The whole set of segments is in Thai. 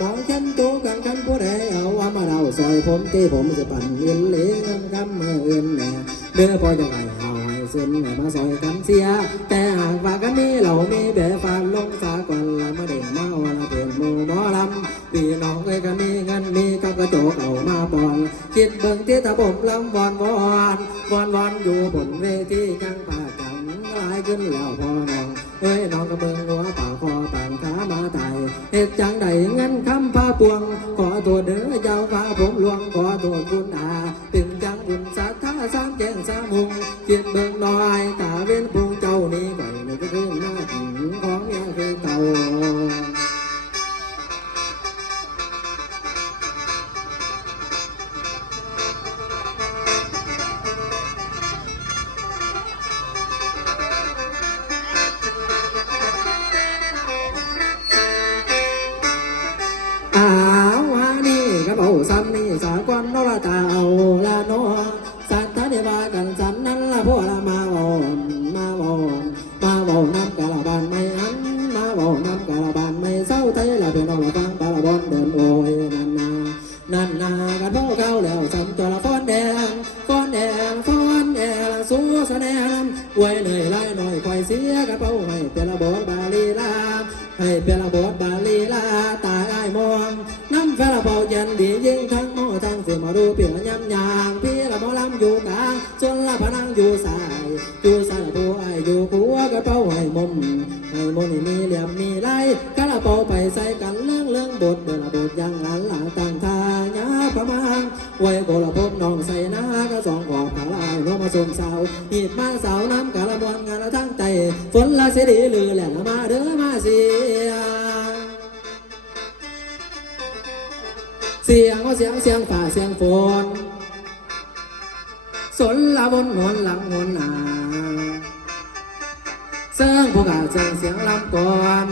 มองฉันตัวกันกันผู้ใดเอาว่ามาเราซอยผมที่ผมจะปั่นเงินเลี้ยงคำเมื่อเงินแหน่เดือพอจะไงเอาให้สิ้นมาซอยกันเสียแต่หากว่ากันนี้เรามีแบบฝากลงสาก่อนละมาเด่นมาวันละเป็นหมู่หมอลำพี่น้องเอ้ยกันมีเงินมีกับกระจกเอามาบอนคิดเบิ่งที่ตาผมลำวอนอยู่บนเวทีจังปากจังลายขึ้นแล้วพอน้องเอ้ยน้องกระเบิ่งหัวป่าคอป่านขามาไต่เหตุจังใดเงินคำพาปวงขอตัวเด้อเจ้าฟ้าผมหลวงขอตัวคุณอาถึงจังบุญศรัทธาสร้างแจ้งสร้างมุงคิดเบิ่งน้อยตาเว้นพุงเจ้านี้ก่อยในก็คือหน้าถึงของยังคือเก่าสันนี่สากวันโนราตาเอาละโนสัตว์เดวากันสันนั้นละพวกละมาบอกน้ำกะละบานไม่อันมาบอกน้ำกะละบานไม่เศร้าไทยละเพื่อนเราฟังกะละบอนเดินโอยนันนากันพ่อเก่าแล้วสัมตัวละฟ้อนแดงสู้แสดงไว้เหนื่อยไล่หน่อยคอยเสียกระเป๋าให้เป็นระบบบาลีลาให้เป็นระบบบาลีลาตาอ้ายมองน้ำแฟละเป่าเย็นดียิ่งทั้งหม้อทั้งเสือมาดูเปลี่ยนยำยางพี่ละหมอลำอยู่กลางส่วนละพนังอยู่สายผู้อ้ายอยู่ผัวกระเป๋าให้มุมมีเหลี่ยมมีไล่กระเป๋าไปใส่กันเรื่องบทเดือละบทยังหันหลังต่างทางยาประมาณไว้โบละพบน้องใส่หน้าก็สองขอบขาลายน้องมาส่งสาวหีบมาสาวน้ำกะละมวนงานละทั้งใจฝนละเสียดีลือแหล่มาเด้อมาเสียงว่าเสียงฝ่าเสียงฝนสนละบนหนหลังหนหนาเสียงผู้กาเสียงลำก่อน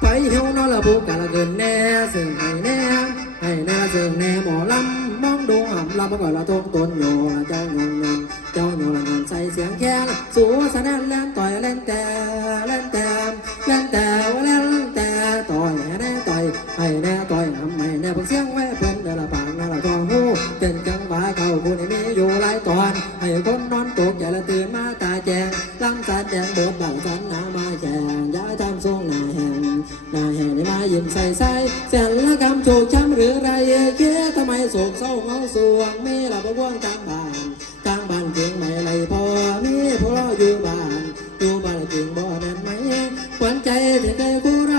ไปเที่ยวนอนละผู้กาละเกินแน่ซึ่งให้แน่ซึ่งแน่หมอลำมองดูหำลำก่อนละทงตนโยละเจ้าโยละเงินใส่เสียงแค้นสู้สนั่นเล่นต่อยเล่นแต่ว่าเล่นแต่ต่อยให้แน่ต่อยทำให้แน่พวกเสียงแว่เพิ่นเดละปางนั่นละทองหูเต้นจังหวะเข้าผู้นี้มีอยู่หลายตอนให้คนนอนตกใจละตื่นมาตาแจงลังสัดแดงบทบางสันหนามาแข่งย้ายทำทรงหน้าแห่งได้มายิ้มใส่แสนละกำโชคช้ำหรือไรเกี้ยทำไมโศกเศร้าเงาสวงมีหลับว่างกลางบ้านเก่งไม่ไรพอมีพออยู่บ้านเก่งบ่แน่นไหมขวัญใจที่เคยคู่เ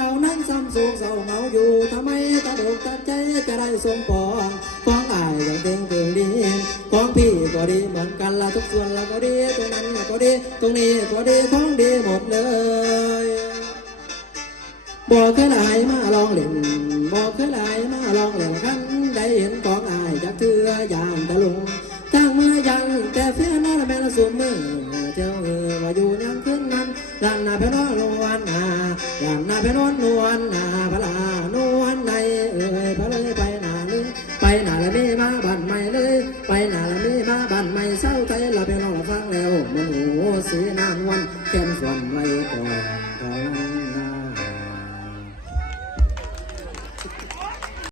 รานั้นซ้ำโศกเศร้าเงาอยู่ทำไมตาดุตาใจจะได้สมปองของอายอย่างเก่งดีของพี่ก็ดีเหมือนกันละทุกส่วนละก็ดีตรงนั้นก็ดีตรงนี้ก็ดีของดีหมดเลยบอกเคยไหลมาลองเล่นขันได้เห็นของอายจากเธออย่างตะลุง